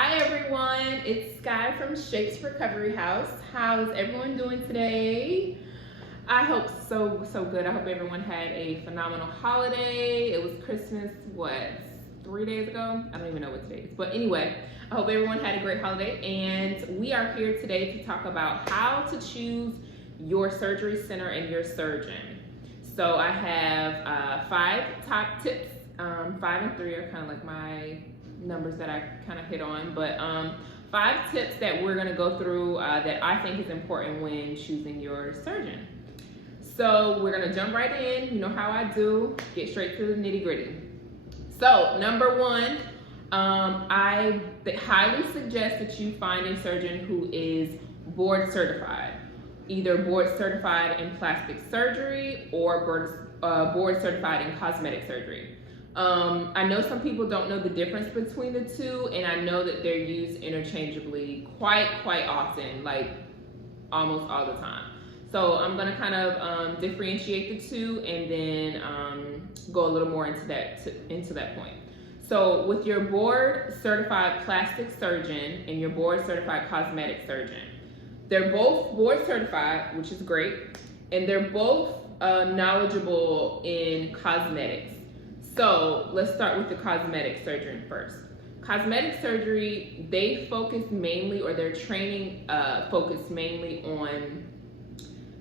Hi everyone, it's Sky from Shakes Recovery House. How's everyone doing today? I hope so good. I hope everyone had a phenomenal holiday. It was Christmas, 3 days ago? I don't even know what today is. But anyway, I hope everyone had a great holiday. And we are here today to talk about how to choose your surgery center and your surgeon. So I have 5 top tips. 5 and 3 are kind of like my numbers that I kind of hit on, but 5 tips that we're going to go through that I think is important when choosing your surgeon. So we're going to jump right in. You know how I do, get straight to the nitty gritty. So number 1, I highly suggest that you find a surgeon who is board certified, either board certified in plastic surgery or board certified in cosmetic surgery. I know some people don't know the difference between the two, and I know that they're used interchangeably quite often, like almost all the time. So I'm gonna kind of differentiate the two and then go a little more into that point. So with your board certified plastic surgeon and your board certified cosmetic surgeon, they're both board certified, which is great, and they're both knowledgeable in cosmetics. So let's start with the cosmetic surgeon first. Cosmetic surgery, they focus mainly, or their training focus mainly on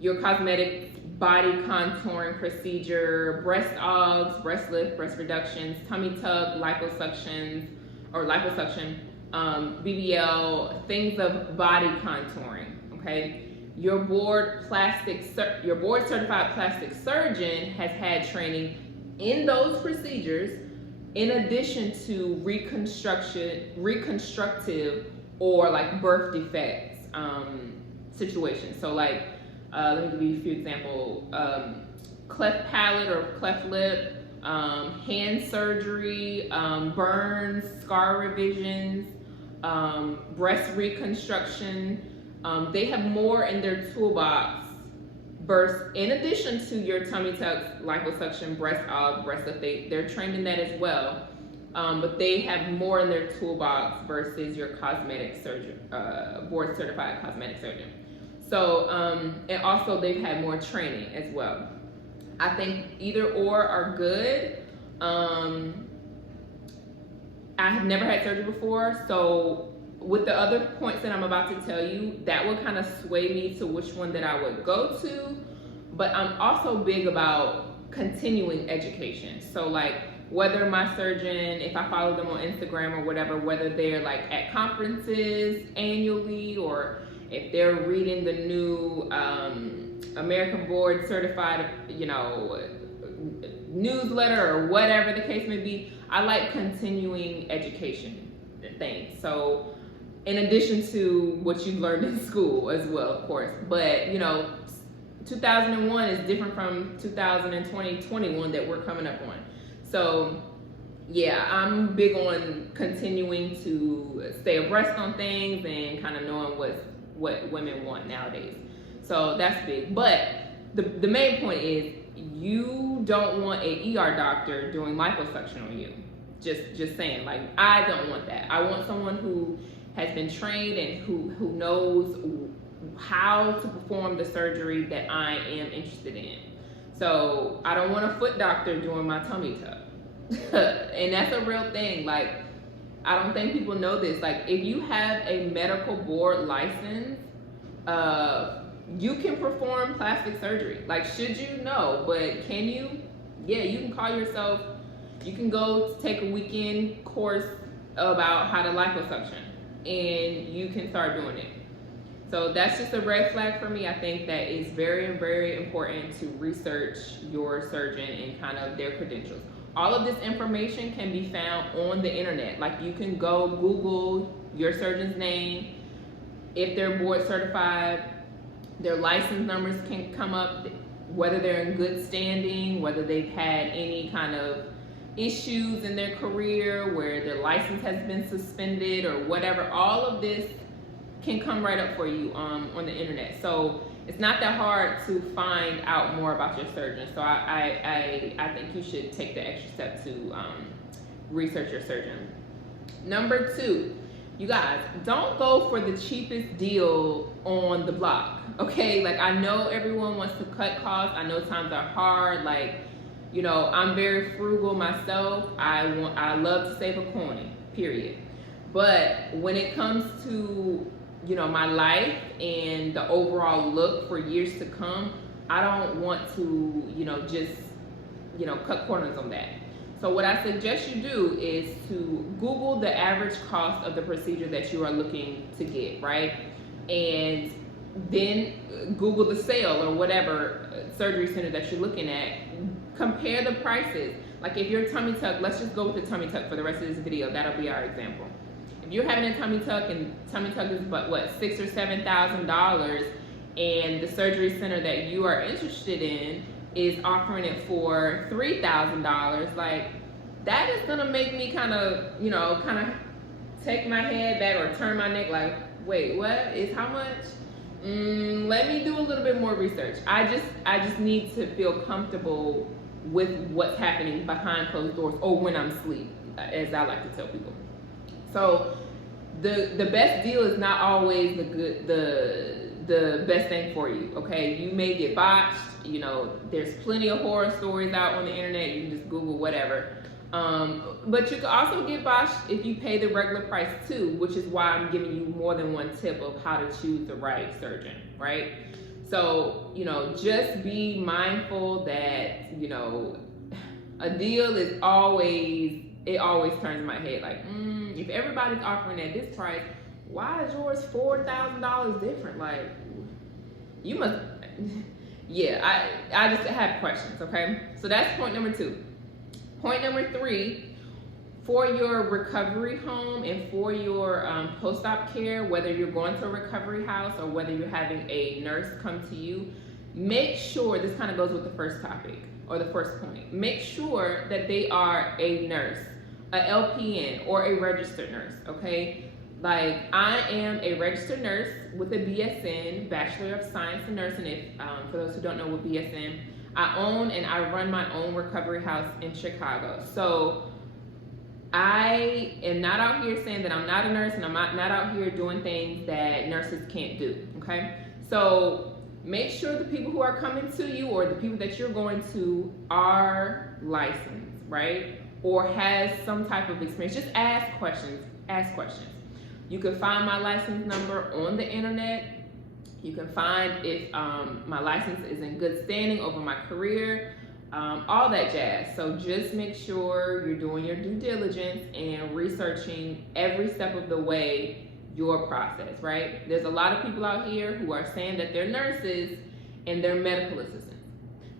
your cosmetic body contouring procedure, breast augs, breast lift, breast reductions, tummy tuck, liposuction, BBL, things of body contouring, okay? Your board certified plastic surgeon has had training in those procedures, in addition to reconstructive or like birth defects situations. So like, let me give you a few examples. Cleft palate or cleft lip, hand surgery, burns, scar revisions, breast reconstruction. They have more in their toolbox in addition to your tummy tuck, liposuction, breast aug, breast lift. They're trained in that as well, but they have more in their toolbox versus your cosmetic surgeon, board certified cosmetic surgeon. So, and also they've had more training as well. I think either or are good. I have never had surgery before, so with the other points that I'm about to tell you, that would kind of sway me to which one that I would go to. But I'm also big about continuing education. So like whether my surgeon, if I follow them on Instagram or whatever, whether they're like at conferences annually, or if they're reading the new American Board Certified, newsletter or whatever the case may be, I like continuing education things. So in addition to what you've learned in school as well, of course, but 2001 is different from 2020, 21 that we're coming up on. So yeah, I'm big on continuing to stay abreast on things and kind of knowing what women want nowadays. So that's big. But the main point is, you don't want a ER doctor doing liposuction on you. Just saying, like, I don't want that. I want someone who has been trained and who knows how to perform the surgery that I am interested in. So I don't want a foot doctor doing my tummy tuck. And that's a real thing. Like, I don't think people know this. Like, if you have a medical board license, you can perform plastic surgery. Like, should you? No, but can you? Yeah, you can call yourself, you can go take a weekend course about how to liposuction, and you can start doing it. So that's just a red flag for me. I think that is very important to research your surgeon and kind of their credentials. All of this information can be found on the internet. Like, you can go Google your surgeon's name. If they're board certified, their license numbers can come up, whether they're in good standing, whether they've had any kind of issues in their career where their license has been suspended or whatever. All of this can come right up for you on the internet. So it's not that hard to find out more about your surgeon. So I think you should take the extra step to research your surgeon. Number 2, You guys, don't go for the cheapest deal on the block, okay? Like, I know everyone wants to cut costs. I know times are hard. Like, you know, I'm very frugal myself. I love to save a coin, period. But when it comes to, you know, my life and the overall look for years to come, I don't want to, you know, just, you know, cut corners on that. So what I suggest you do is to Google the average cost of the procedure that you are looking to get, right? And then Google the sale or whatever surgery center that you're looking at. Compare the prices. Like if you're tummy tuck, let's just go with the tummy tuck for the rest of this video. That'll be our example. If you're having a tummy tuck and tummy tuck is but what, $6,000 or $7,000, and the surgery center that you are interested in is offering it for $3,000, like that is gonna make me kind of, you know, kind of take my head back or turn my neck like, wait, what is how much? Let me do a little bit more research. I just need to feel comfortable with what's happening behind closed doors or when I'm asleep, as I like to tell people. So the best deal is not always the best thing for you, okay? You may get botched. You know, there's plenty of horror stories out on the internet. You can just Google whatever. But you can also get botched if you pay the regular price too, which is why I'm giving you more than one tip of how to choose the right surgeon, right? So, you know, just be mindful that, you know, a deal is always, it always turns my head like, if everybody's offering at this price, why is yours $4,000 different? Like, you must, yeah, I just have questions, okay? So that's point number 2. Point number 3, for your recovery home and for your post-op care, whether you're going to a recovery house or whether you're having a nurse come to you, make sure, this kind of goes with the first topic or the first point, make sure that they are a nurse, a LPN or a registered nurse, okay? Like, I am a registered nurse with a BSN, Bachelor of Science in Nursing. If, for those who don't know what BSN, I own and I run my own recovery house in Chicago. So I am not out here saying that I'm not a nurse and I'm not out here doing things that nurses can't do, okay? So make sure the people who are coming to you or the people that you're going to are licensed, right? Or has some type of experience. Just ask questions, ask questions. You can find my license number on the internet. You can find if my license is in good standing over my career, all that jazz. So just make sure you're doing your due diligence and researching every step of the way your process, right? There's a lot of people out here who are saying that they're nurses and they're medical assistants.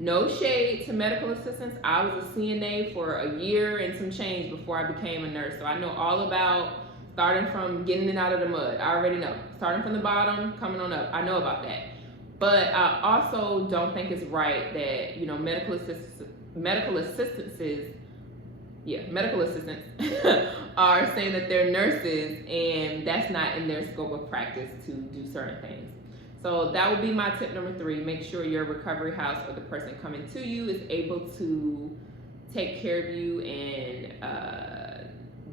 No shade to medical assistants. I was a CNA for a year and some change before I became a nurse. So I know all about starting from getting it out of the mud. I already know. Starting from the bottom, coming on up. I know about that. But I also don't think it's right that, you know, medical assistants are saying that they're nurses and that's not in their scope of practice to do certain things. So that would be my tip number 3. Make sure your recovery house or the person coming to you is able to take care of you and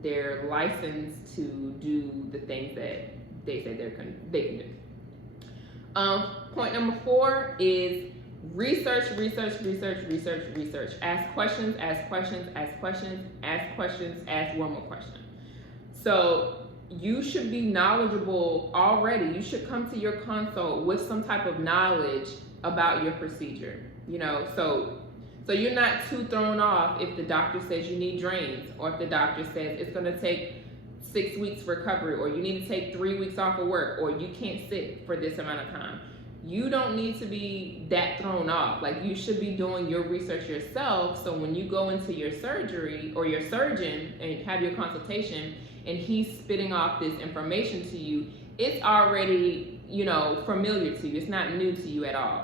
they're licensed to do the things that they say they can do. Point number 4 is research. Ask questions, ask one more question. So you should be knowledgeable already. You should come to your consult with some type of knowledge about your procedure. You know, so you're not too thrown off if the doctor says you need drains, or if the doctor says it's gonna take 6 weeks recovery, or you need to take 3 weeks off of work, or you can't sit for this amount of time. You don't need to be that thrown off. Like, you should be doing your research yourself, so when you go into your surgery or your surgeon and have your consultation and he's spitting off this information to you, it's already, you know, familiar to you. It's not new to you at all.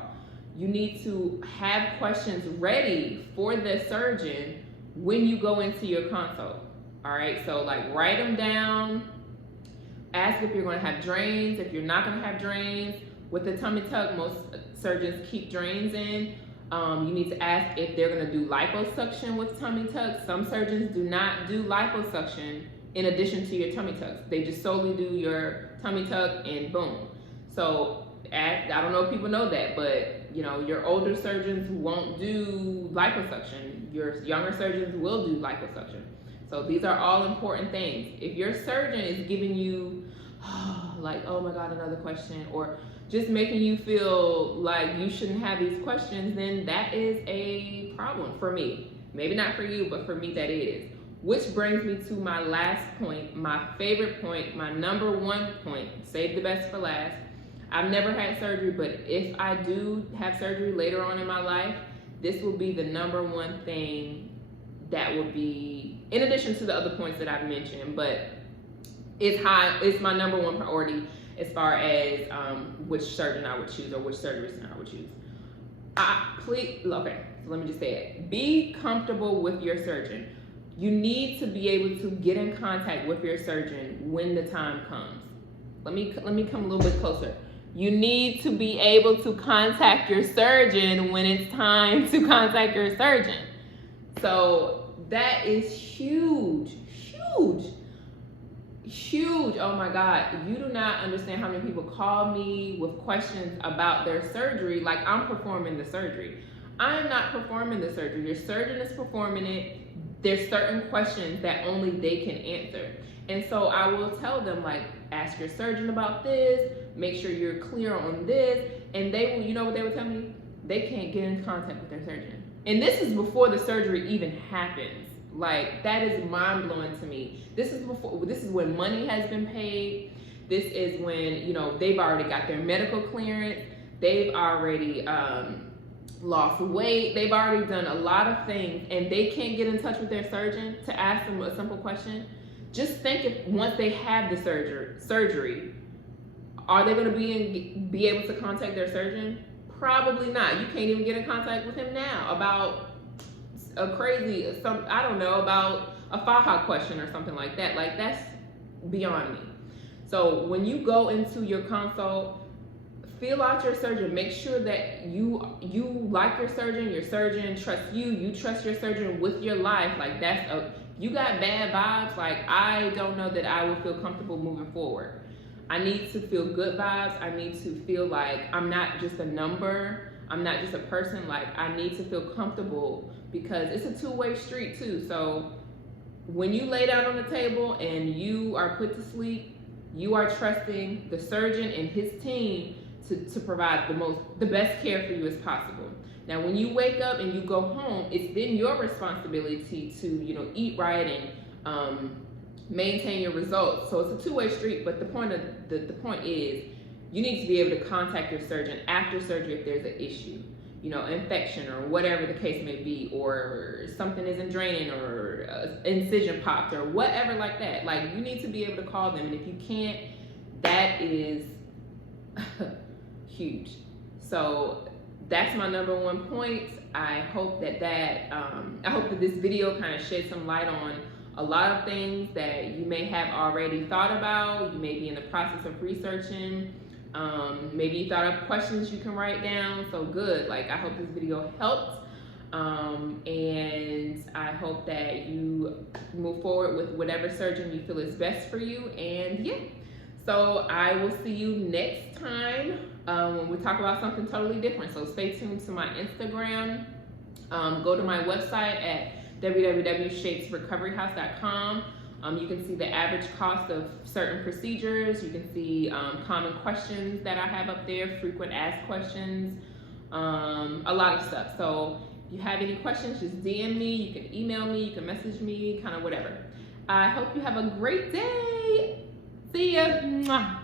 You need to have questions ready for the surgeon when you go into your consult. All right, so like write them down, ask if you're gonna have drains, if you're not gonna have drains. With the tummy tuck, most surgeons keep drains in. You need to ask if they're gonna do liposuction with tummy tuck. Some surgeons do not do liposuction in addition to your tummy tucks. They just solely do your tummy tuck and boom. So I don't know if people know that, but you know, your older surgeons won't do liposuction. Your younger surgeons will do liposuction. So these are all important things. If your surgeon is giving you like, oh my God, another question, or just making you feel like you shouldn't have these questions, then that is a problem for me. Maybe not for you, but for me that is. Which brings me to my last point, my favorite point, my number one point, save the best for last. I've never had surgery, but if I do have surgery later on in my life, this will be the number one thing that would be, in addition to the other points that I've mentioned, but it's my number one priority as far as which surgeon I would choose or which surgery center I would choose. Okay, so let me just say it. Be comfortable with your surgeon. You need to be able to get in contact with your surgeon when the time comes. Let me come a little bit closer. You need to be able to contact your surgeon when it's time to contact your surgeon. So that is huge, huge, huge. Oh my God, you do not understand how many people call me with questions about their surgery like I'm performing the surgery. I'm not performing the surgery. Your surgeon is performing it. There's certain questions that only they can answer. And so I will tell them, like, ask your surgeon about this, make sure you're clear on this, and they will, you know what they will tell me? They can't get in contact with their surgeon. And this is before the surgery even happens. Like, that is mind-blowing to me. This is when money has been paid. This is when, you know, they've already got their medical clearance. They've already lost weight. They've already done a lot of things, and they can't get in touch with their surgeon to ask them a simple question. Just think, if once they have the surgery, are they going to be able to contact their surgeon? Probably not. You can't even get in contact with him now about about a faja question or something like that. Like, that's beyond me. So when you go into your consult, feel out your surgeon. Make sure that you like your surgeon trusts you, you trust your surgeon with your life. Like, you got bad vibes, like, I don't know that I will feel comfortable moving forward. I need to feel good vibes. I need to feel like I'm not just a number. I'm not just a person. Like, I need to feel comfortable, because it's a two-way street too. So when you lay down on the table and you are put to sleep, you are trusting the surgeon and his team to provide the best care for you as possible. Now, when you wake up and you go home, it's then your responsibility to, you know, eat right and maintain your results. So it's a two-way street, but the point is, you need to be able to contact your surgeon after surgery if there's an issue, you know, infection or whatever the case may be, or something isn't draining, or incision popped, or whatever like that. Like, you need to be able to call them, and if you can't, that is huge. So that's my number one point. I hope that this video kind of sheds some light on a lot of things that you may have already thought about. You may be in the process of researching. Maybe you thought of questions you can write down. So good. Like, I hope this video helped. And I hope that you move forward with whatever surgeon you feel is best for you. And yeah, so I will see you next time when we talk about something totally different. So stay tuned to my Instagram. Go to my website at www.shapesrecoveryhouse.com. You can see the average cost of certain procedures. You can see common questions that I have up there, frequent asked questions, a lot of stuff. So if you have any questions, just DM me, you can email me, you can message me, kind of whatever. I hope you have a great day. See ya. Mwah.